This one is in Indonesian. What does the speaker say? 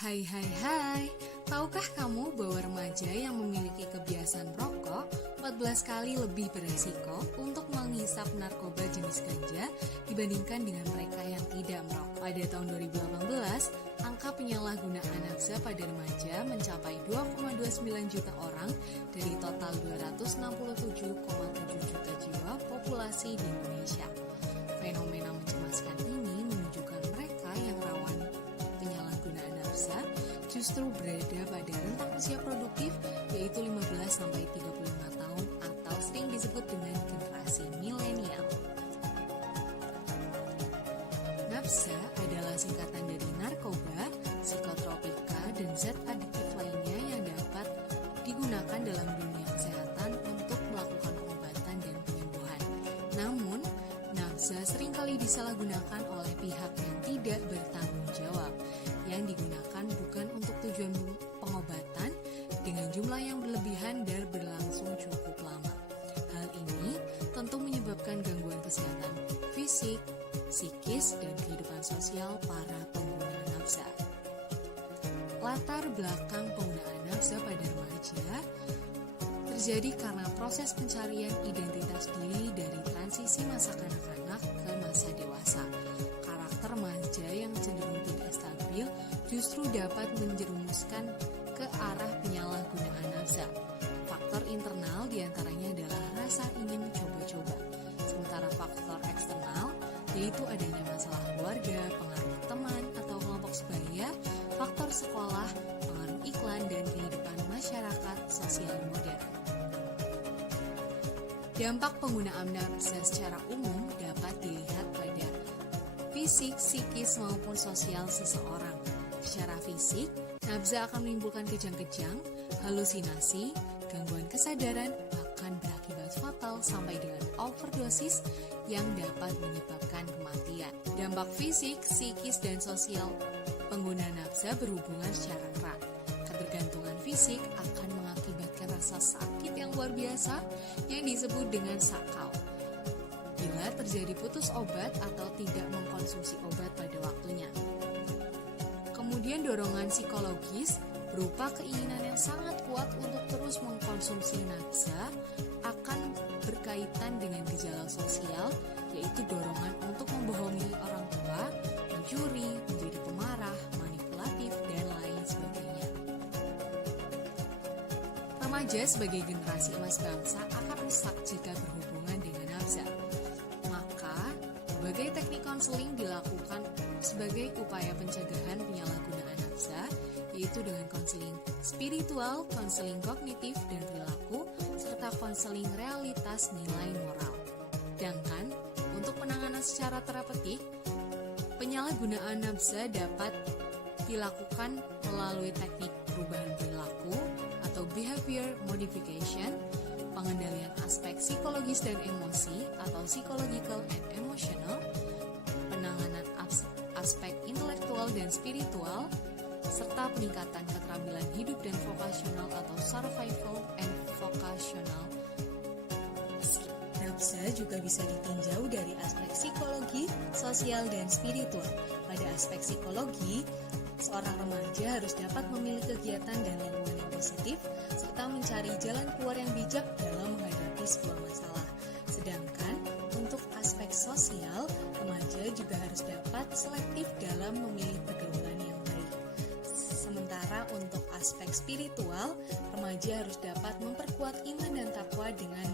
Hai hai hai, tahukah kamu bahwa remaja yang memiliki kebiasaan merokok 14 kali lebih beresiko untuk menghisap narkoba jenis ganja dibandingkan dengan mereka yang tidak merokok? Pada tahun 2018, angka penyalahgunaan nafsa pada remaja mencapai 2,29 juta orang dari total 267,7 juta jiwa populasi di Indonesia. Fenomena mencemaskan ini menunjukkan mereka yang rawan penyalahgunaan nafsa justru berada pada rentang usia produktif, yaitu 15-35 tahun atau sering disebut dengan generasi milenial. Nafsa adalah singkatan dari narkoba, psikotropika, dan zat adiktif lainnya yang dapat digunakan dalam dunia kesehatan untuk melakukan pengobatan dan penyembuhan. Namun, nafsa seringkali disalahgunakan oleh pihak yang tidak bertanggung jawab, yang digunakan bukan untuk tujuan pengobatan dengan jumlah yang berlebihan dan berlangsung cukup lama. Hal ini tentu menyebabkan gangguan kesehatan fisik, psikis, dan kehidupan sosial para pengguna nafsa. Latar belakang penggunaan nafsa pada remaja terjadi karena proses pencarian identitas diri dari transisi masa kanak-kanak ke masa dewasa. Karakter remaja yang cenderung tidak stabil justru dapat menjerumuskan ke arah penyalahgunaan nafsa. Faktor internal diantaranya adalah rasa ingin coba-coba, sementara faktor eksternal yaitu adanya masalah keluarga, pengaruh teman atau kelompok sebaya, faktor sekolah, pengaruh iklan, dan kehidupan masyarakat sosial modern. Dampak penggunaan nafsa secara umum dapat dilihat pada fisik, psikis, maupun sosial seseorang. Secara fisik, nafsa akan menimbulkan kejang-kejang, halusinasi, gangguan kesadaran, bahkan berakibat fatal sampai dengan overdosis yang dapat menyebabkan kematian. Dampak fisik, psikis, dan sosial pengguna nafsa berhubungan secara erat. Ketergantungan fisik akan mengakibatkan rasa sakit yang luar biasa yang disebut dengan sakau bila terjadi putus obat atau tidak mengkonsumsi obat pada waktunya. Kemudian dorongan psikologis berupa keinginan yang sangat kuat untuk terus mengkonsumsi nafsa akan berkaitan dengan gejala sosial, yaitu dorongan untuk membohongi orang tua, mencuri, menjadi pemarah, manipulatif, dan lain sebagainya. Remaja sebagai generasi emas bangsa akan rusak jika berhubungan dengan nafsa. Maka, berbagai teknik konseling dilakukan sebagai upaya pencegahan penyalahgunaan nafsa, yaitu dengan konseling spiritual, konseling kognitif dan perilaku, serta konseling realitas nilai moral. Sedangkan, untuk penanganan secara terapeutik, penyalahgunaan nafsa dapat dilakukan melalui teknik perubahan perilaku atau behavior modification, pengendalian aspek psikologis dan emosi atau psychological and emotional, penanganan aspek intelektual dan spiritual, serta peningkatan keterampilan hidup dan vokasional atau survival and vocational. Nafsa juga bisa ditinjau dari aspek psikologi, sosial, dan spiritual. Pada aspek psikologi, seorang remaja harus dapat memilih kegiatan dan lingkungan yang positif, serta mencari jalan keluar yang bijak dalam menghadapi sebuah masalah. Sedangkan, untuk aspek sosial, remaja juga harus dapat selektif dalam memilih pergaulan yang baik. Sementara untuk aspek spiritual, remaja harus dapat memperkuat iman dan takwa dengan